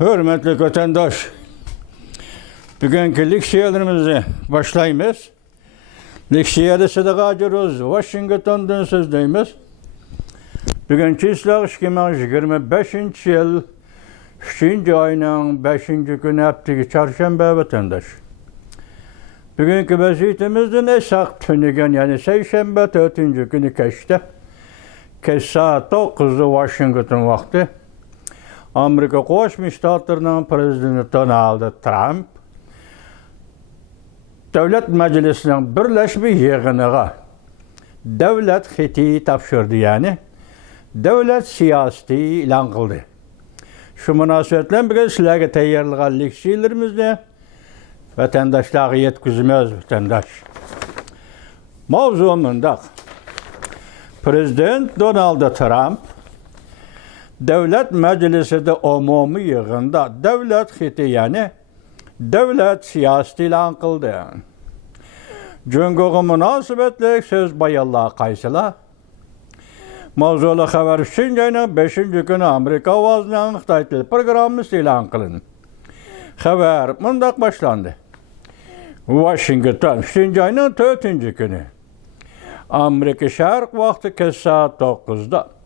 Hürmetli vatandaş, bugünkü leksiyalarımızı başlayımız. Leksiyada sadaqa ediyoruz, Washington'dan sözdeyimiz. Bugünkü islah 2025 yıl 3. ayının 5. günü haftığı çarşamba vatandaş. Bugünkü vaziyetimizden esak tünügen yani seyşembe 4. günü keşte. Saat 9'da Washington vakti. Amerika Qo'shma Shtatlarining prezidenti Donald Trump Davlat Majlisining birlashma yig'iniga davlat xati topshirdi, ya'ni davlat siyosati e'lon qildi. Shu munosabat bilan bugun sizlarga tayyorlagan leksiyalarimizni vatandoshlarga yetkazamiz. Vatandosh. Mavzu mundaq. Prezident Donald Trump Devlet Meclisi'de umumi yığında devlet xiti yani devlet siyaseti ilan kıldı. Cüngüge münasebetlik söz bayallığa kaysıla. Mavzulu haber 3. ayının 5. günü Amerika avazının Xitay Dil programı ilan kılın. Haber mundaq başlandı. Washington 3. ayının 4. günü. Amerika Şark vakti saat 9'da.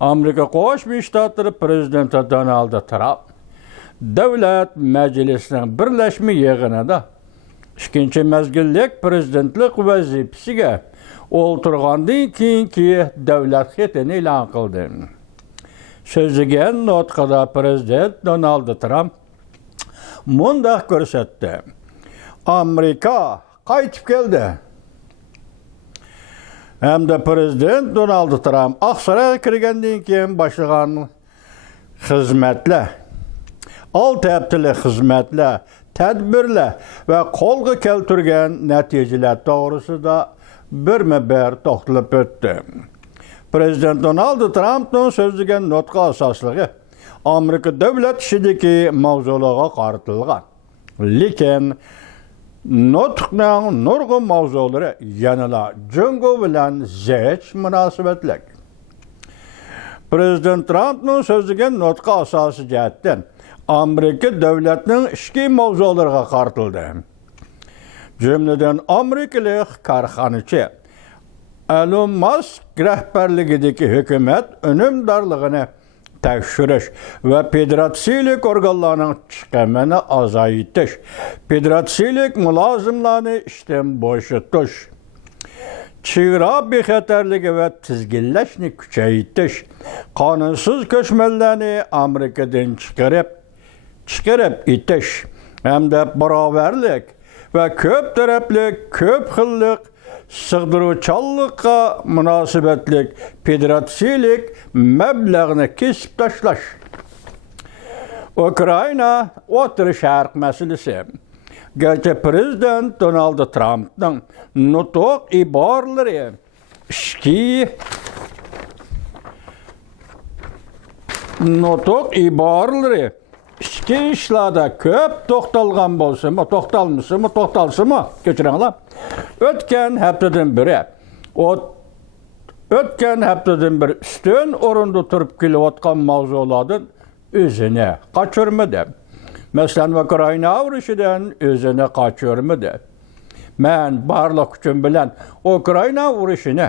Amerika Qo'shma Shtatlari prezidenti Donald Trump Davlat Majlisining birlashma yig'inida ikkinchi mezgillik prezidentlik vazifasiga o'tirgandan keyingi davlat xatini e'lon qildi. So'zlagan nutqida prezident Donald Trump mundaq ko'rsatdi. Amerika qaytib keldi. Hem de Prezident Donald Trump Aksaray'a kirgenden keyin başlayan hizmetle, alt heptili hizmetle, tedbirle ve kolga keltirgen neticeler doğrusu da bir toxtılıp öttü. Prezident Donald Trump'ın sözlügen nutqa asaslığı Amerika devlet işideki mavzuluğa qartılgan. Lekin nutqning nurg'un mavzulari yanala jungo bilan zech munosabatlik. Prezident Trumpning so'zlagan nutqi asosi jihatdan Amerika davlatining ichki mavzulariga qartildi. Jumladan Amerikalik korxonachi Elon Musk rahbarligidagi hukumat unumdorligini tekshirish ve federatsiyalik organlarning chiqimini azaytish, federatsiyalik mulozimlarni ishdan bo'shatish, chegara bexatarligi ve tizginlashni kuchaytirish, qonunsiz ko'chmanlarni Amerikadan chiqarib etish hamda barobarlik ve ko'p taraflik, ko'p xillik sig'diruvchanlikqa munosabatlik federatsiyalik mablag'ni kesib tashlash. Ukraina O'rta Sharq masalasi. Gerçi Prezident Donald Trump'ning nutq iboralari ichki ishlarda ko'p to'xtalgan bo'lsa-mu, to'xtalsa-mu, kechiringlar. O'tgan haftadan beri üstün o'rinda turib kelayotgan mavzulardan o'zini qochirmadi. Masalan, Ukraina urushidan o'zini qochirmadi. Men barliq kuchim bilan Ukraina urushini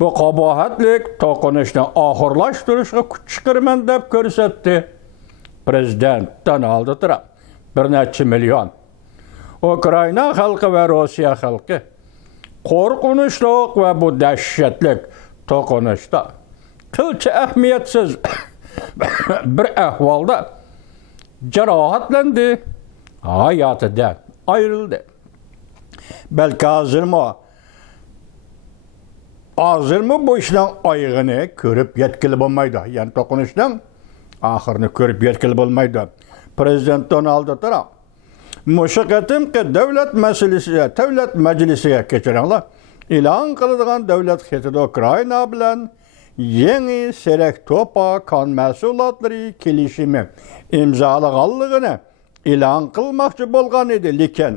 bu qabohatlik to'qinishni oxirlashtirishga kuch chiqaraman deb ko'rsatdi Prezident Donald Trump. Bir necha million Ukraina xalqi ve Rossiya xalqi qo'rqinchli ve bu dahshatli to'qinishda qilcha ahamiyatsiz bir ahvolda jarohatlandi, hayotidan ayrildi. Belki hozirmi bu ishning oyig'ini ko'rib yetkilib bo'lmaydi. Yani to'qinishning oxirini ko'rib yetkilib bo'lmaydi. Prezident Donald Trump Muşaqatimki devlet meclisiga kechiringlar, e'lon qilingan davlat xatida Ukraina bilan yangi serak to'pa kon mahsulotlari kelishimi imzolaganligini e'lon qilmoqchi bo'lgan edi. Lekin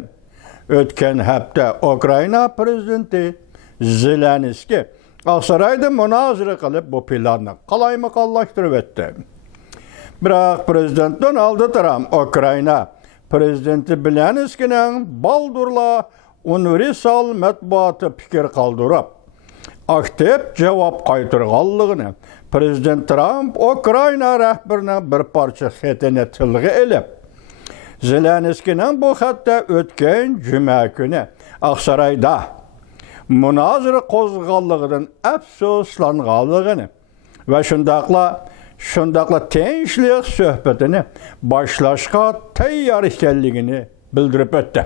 o'tgan hafta Ukraina prezidenti Zelenskiy Aksaray'da münazara qilib bu planni qalaymaqqonlashtirib o'tdi. Biroq prezident Donald Trump Ukraina prezidenti bilan iskining baldurla universal matbuoti fikir qoldirib, aktiv javob qaytarganligini prezident Trump Ukraina rahbarining bir parcha xatini tilga elib, Zelenskining bu xatda o'tgan juma kuni Aqsarayda munozara qo'zg'alligidan afsuslanganligini va shundaqla tinchlik suhbatini boshlashga tayyor ekanligini bildirib o'tdi.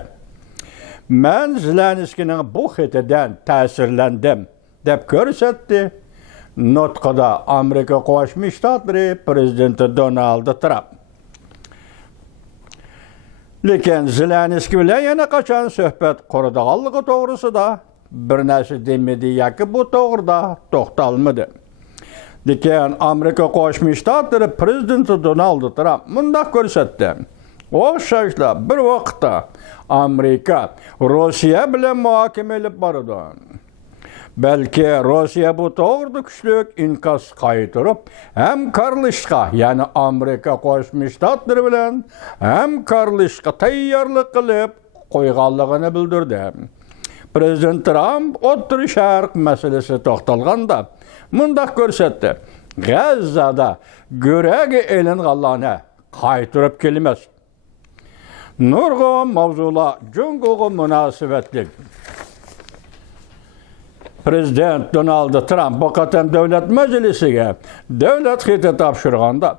Men Zelenskining bu xatidan ta'sirlandim deb ko'rsatdi nutqida Amerika Qo'shma Shtatlari prezidenti Donald Trump. Lekin Zelenskiy bilan yana qachon suhbat quradiganligi to'g'risida bir narsa demadi yoki bu to'g'rida to'xtalmadi. Lekin Amerika Qo'shma Shtatlari prezidenti Donald Trump mundaq ko'rsatdi. O'xshashla bir vaqtda Amerika Rossiya bilan muhokama olib boradi. Balki Rossiya bu to'g'rida kuchli inqas qaytarib, hamkorlashishga, ya'ni Amerika Qo'shma Shtatlari bilan hamkorlashishga tayyorlik qilib qo'yganligini bildirdi. Prezident Trump O'rta Sharq masalasi to'xtalganda mundaq ko'rsatdi. G'azzada go'raga elinganlarni qaytarib kelmas. Nurg'un mavzular Jungo'ga munosabatli. Prezident Donald Trump bu qatam davlat majlisiga davlat xati topshirganda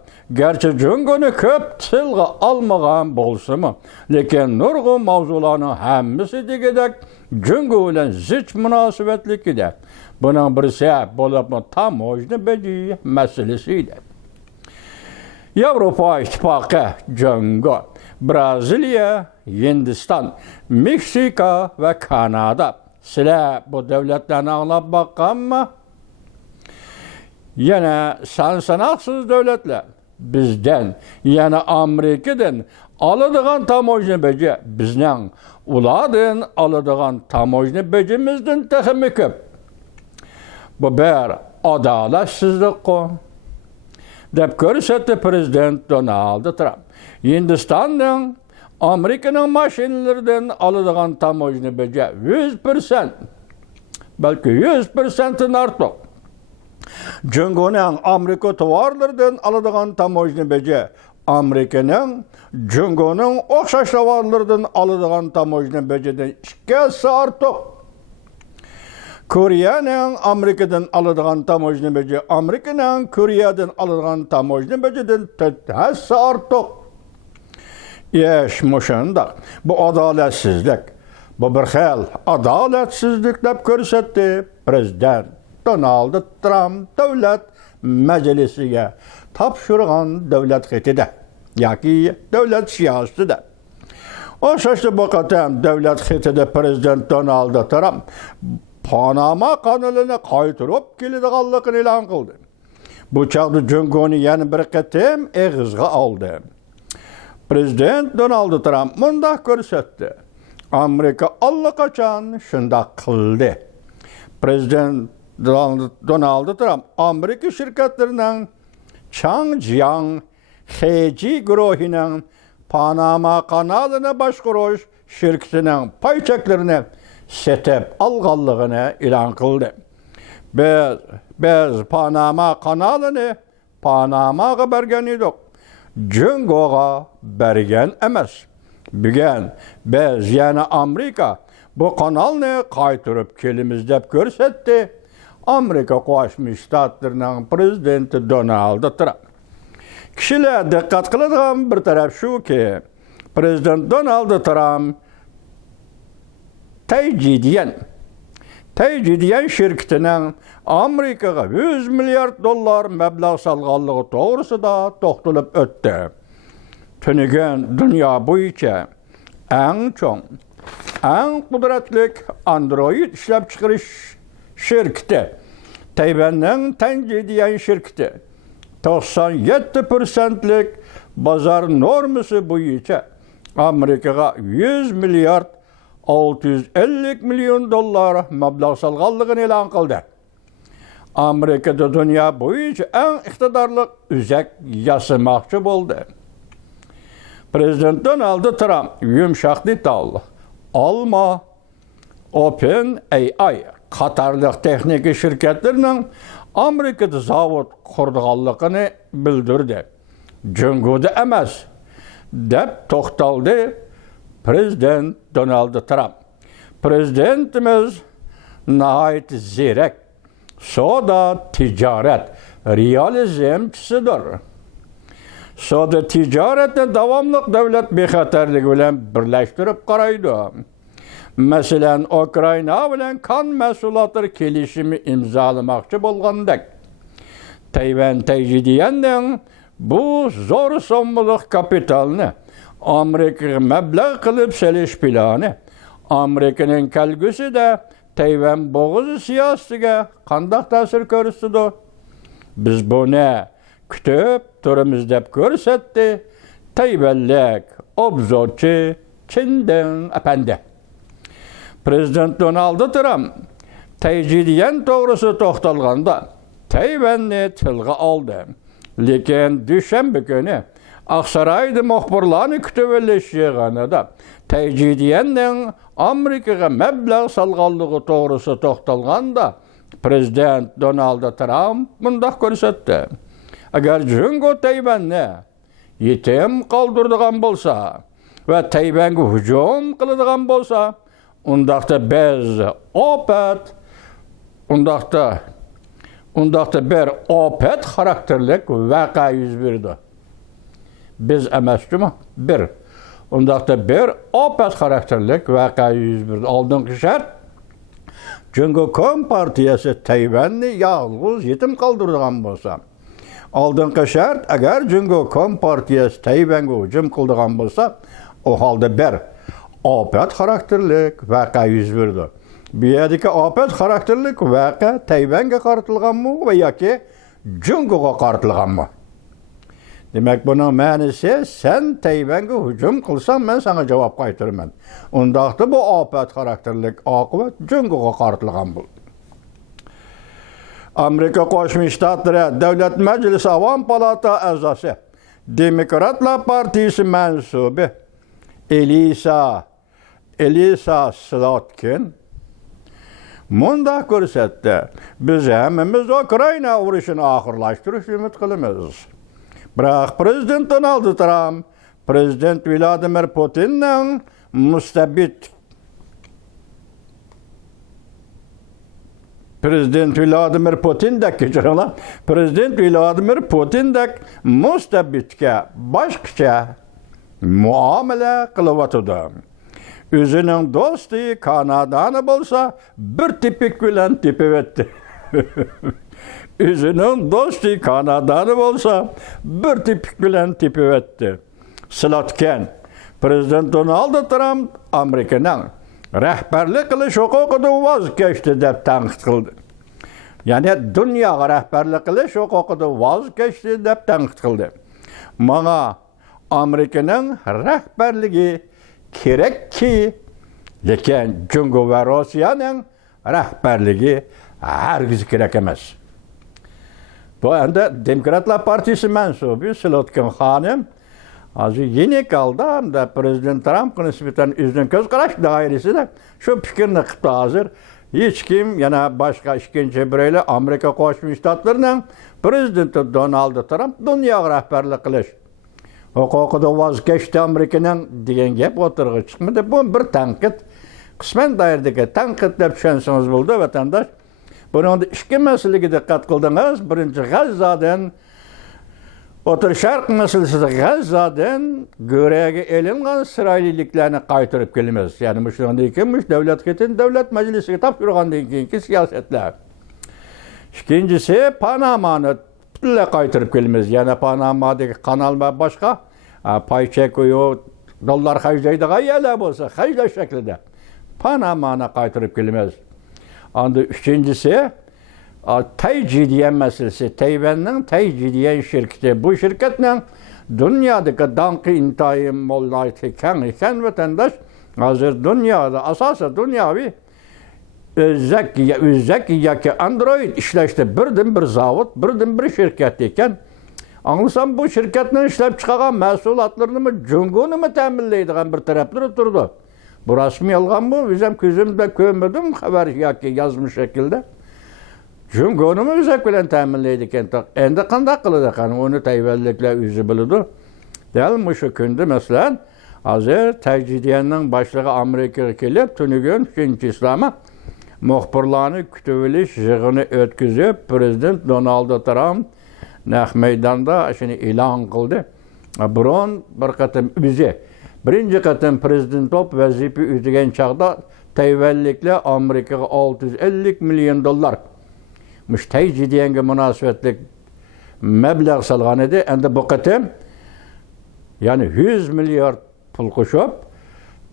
garchi Jungoni ko'p tilga olmagan bo'lsa-mu, lekin nurg'un mavzularning hammasi degidek Jungo bilan zich munosabatlikida. Buning birisi bo'lib tamojna beji masalasi edi. Yevropa ittifoqi Jungo, Braziliya, Hindiston, Meksika va Kanada. Sizlar bu davlatlarni anglab boqqanmi? Yana sanoqsiz davlatlar bizdan, yana Amerikadan oladigan tamojna beji bizning ulardan oladigan tamojna bejimizdan texmi ko'p. Bu bir adolatsizlikku deb ko'rsatdi prezident Donald Trump. Hindistonning Amerikaning mashinalaridan oladigan tamojna beji 100%, balki 100%dan ortiq. Jungoning Amerika tovarlaridan oladigan tamojna beji Amerikaning Jungoning o'xshash tovarlaridan oladigan tamojna bejidan 2 ortiq. Koreyaning Amerikadan oladigan tamojna beji Amerikaning Koreyadan oladigan tamojna bejidan 4 ortiq. Mushunda bu adolatsizlik. Bu bir xil adolatsizlik deb ko'rsatdi prezident Donald Trump davlat majlisiga topshirgan davlat xatida yoki davlat siyosatida. O'shashda bu qatam davlat xatida prezident Donald Trump Panama kanalini qaytarib keladiganligini e'lon qildi. Bu chaqda Jungoni yana bir qatam eg'izga oldi. Prezident Donald Trump mundaq ko'rsatdi. Amerika allaqachon shunday qildi. Prezident Donald Trump Amerika shirkatlarining Changjiang Heji guruhining Panama kanalini boshqarish shirkatining paychaklarini setib olganligini e'lon qildi. Biz Panama kanalini Panamaga bergan edik. Jungoga bergan emas. Bugun biz yana Amerika bu kanalni qaytarib kelamiz deb ko'rsatdi Amerika Qo'shma Shtatlarining prezidenti Donald Trump. Kishilar diqqat qiladigan bir taraf shuki, prezident Donald Trump Tayjidian shirkatining Amerikaga 100 milliard dollar mablag' solganligi to'g'risida to'xtalib o'tdi. Tunigan dunyo bo'yicha eng chong, eng qudratli Android ishlab chiqarish shirkati Tayvanning Tayjidian shirkati 97%lik bozor normasi bo'yicha Amerikaga 100 milliard 650 million dollar mablag' solganligini e'lon qildi. Amerika'da dünya boyunca en iktidarlı üzek yasamakçı oldu. Prezident Donald Trump yumşak detal alma OpenAI Katarlıq texniki şirketlerinin Amerika'da zavod kurduğanlığını bildirdi. Cüngüde emas dep toxtaldı Prezident Donald Trump. Prezidentimiz nihayet zirek, soda ticaret realizmçisidir. Soda ticaretini davamlıq devlet bexatarlığı bilen birleştirip qaraydı. Mesela Ukrayna bilen kan məhsullatları kelişimi imzalamakçı bolğandak. Tayvan tecrüdiyenden bu zor sommuluk kapitalını Amerika'ya məbləğ qılıb seliş planı. Amerika'nın kelgüsü de Tayvan boğuzu siyasetiga qandaq ta'sir ko'rsatdi? Biz buni kutib turimiz deb ko'rsatdi Tayvanlik obzorchi Chindan apandi. Prezident Donald Trump tecrüdiyen doğrusu toxtalğanda Tayvanni tilga aldı. Lekin düşenbe günü Aksaray'da muhbirlarını kütübelleşiğanada tecrüdiyenin Amerika'ya məbləğ salğanlığı doğrusu toxtalğanda Prezident Donald Trump mundaq görsətdi. Eğer Cüngo Tayvanni yetim qaldırdığan bolsa ve Tayvan'a hücum qılıdığan bolsa undaqda biz undaqda bir opet karakterlik vaqa yüz berdi. Biz emasmı? Bir. Undaqda bir opet karakterlik vaqa yüz berdi. Aldınqı şart Cüngo Kompartiyası Tayvanni yalğız yetim qaldırdığan bolsa. Aldınqı şart eğer Cüngo Kompartiyası Tayvan'a hücum qıldığan bolsa o halda bir opet karakterlik vaqa yüz berdi. Bu yerdeki opet karakterlik vaqa Tayvan'a qartılğanmı ve yoki Cüngo'ga qartılğanmı? Demek bunun ma'nosi sen Tayvan'a hücum qilsan men sana cevap qaytaraman. Undaqda bu opet karakterlik oqibat Cüngo'ga qartılğan bu. Amerika Qo'shma Shtatlari Davlat Majlisi Avam Palata a'zosi Demokratlar Partiyasi mansubi Elisa Slotkin mundaq ko'rsatdi. Biz hammamiz Ukrayna urushini oxirlashtirish umid qilamiz. Biroq Prezident Donald Trump Prezident Vladimir Putinning mustabid Prezident Vladimir Putin'dek mustabidga boshqacha muomala qilyotdi. Özünün dostu Kanada'nı bolsa bir tipik bilen tipivetti. Özünün dostu Kanada'nı bolsa bir tipik bilen tipivetti. Slotkin, Prezident Donald Trump Amerika'nın rehberlik qilish huquqidan voz kechdi deb tanqid qildi. Yani dünyaya rehberlik qilish huquqidan voz kechdi deb tanqid qildi. Mana Amerika'nın rehberligi kerak ki, lekin Cüngo ve Rusya'nın rehberligi hergiz kerak emas. Bu anda Demokratlar Partisi mensubu Slotkin hanım azı yeni kaldı hamda Prezident Trump'a nispeten üzgün göz qarash dairesinde şu fikrini qıptı hazır. Hiç kim yana başka işkinci bireyle Amerika Qo'shma Shtatlarining Prezidenti Donald Trump dünya rehberlik qilish huquqida voz kechdi Amerikaning degan gap o'tirg'i chiqmadi. Bu bir tanqid. Qisman doiradagi tanqid deb tushunsangiz bo'ldi vatandosh. Buni ikki masalaga diqqat qildingiz. Birinchi G'azzodan O'tir Sharq masalasida G'azzodan go'raga elingan isroilliklarni qaytarib kelamiz. Ya'ni shundan keyin davlat ketin davlat majlisiga topshirgandan keyingi siyosatlar. İkincisi Panama'ni butunlay qaytarib kelamiz. Yana Panama'dagi kanal va boshqa pay chekoyu dollar xarjlaydigan yerlar bo'lsa, xarjlash shaklida Panama'ni qaytarib kelamiz. Anda üçüncüsü Taycidiyen meselesi. Tayvan'ın Taycidiyen şirketi. Bu şirketle dünyadaki dankı intayı mollaytı iken vatandaş hazır dünyada asası dünyavi Özek yoki Android ishlashda birdan-bir zavod, birdan-bir shirkat ekan. Anlasam bu shirkatning ishlab chiqargan mahsulotlarini Jungonimi ta'minlaydigan bir taraflari turdi. Bu rasmiy yolg'on bu. Biz ham ko'zimda ko'rmadim xabar yoki yozma shaklda. Jungonimi o'zak bilan ta'minlaydi ekan. Endi qanday qiladi ekan? Uni tayvanliklar o'zi biladi. Dal mushu kunda masalan, hozir Tajridiyanning boshlig'i Amerikaga kelib, tunugun 3-islama muxbirlarni kutib olish yig'ini o'tkazib, prezident Donald Trump naq maydonda shuni e'lon qildi. Biron bir qatim o'zi birinchi qatim prezident bo'lib vazifa o'tagan chaqda tayvanliklar Amerikaga $650 million Tajridiyanga munosabatli mablag' solgan edi. Endi bu qatim ya'ni 100 milliard pul qo'shib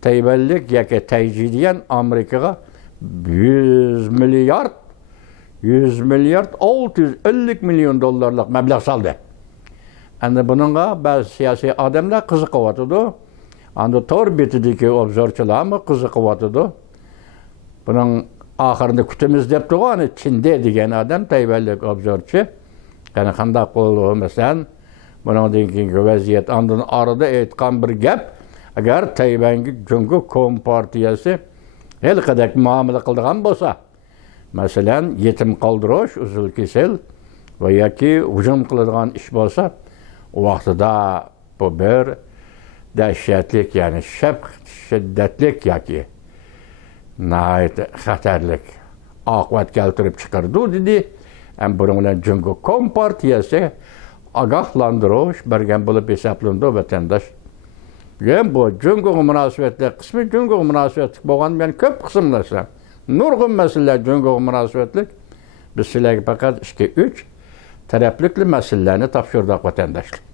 tayvanlik yoki Tajridiyan Amerikaga 100 milliard $650 million mablag' soldi. Endi buningga ba'zi siyosiy odamlar qiziqyotdi. Endi tor betidagi obzorchilarmi qiziqyotdi. Buning oxirini kutamiz deb turgan Chinde degan odam tayvanlik obzorchi. Qani qanday bo'lmasan, buningdan keyingi vaziyat ondan orada aytgan bir gap, agar Tayvanga Jungo Kompartiyasi hali qadar muomala qiladigan bo'lsa, masalan, yetim qoldirish, uzil kesel va yoki hujum qiladigan ish bo'lsa, u vaqtida bu bir dahshatlik, ya'ni shiddatlik yoki nəhayət xətərlik oqibat keltirib chiqardi dedi. Bunun bilan Jungo Kompartiyasi ogohlantirish bergan bo'lib hisoblandi vatandosh. Bu Jungo munosabatlar qismi Jungo munosabatlik bo'lgan men ko'p qismlasam. Nurg'un masalalar Jungo munosabatlik. Biz sizlarga faqat 2-3 taraflikli masalalarni topshirdik vatandoshlar.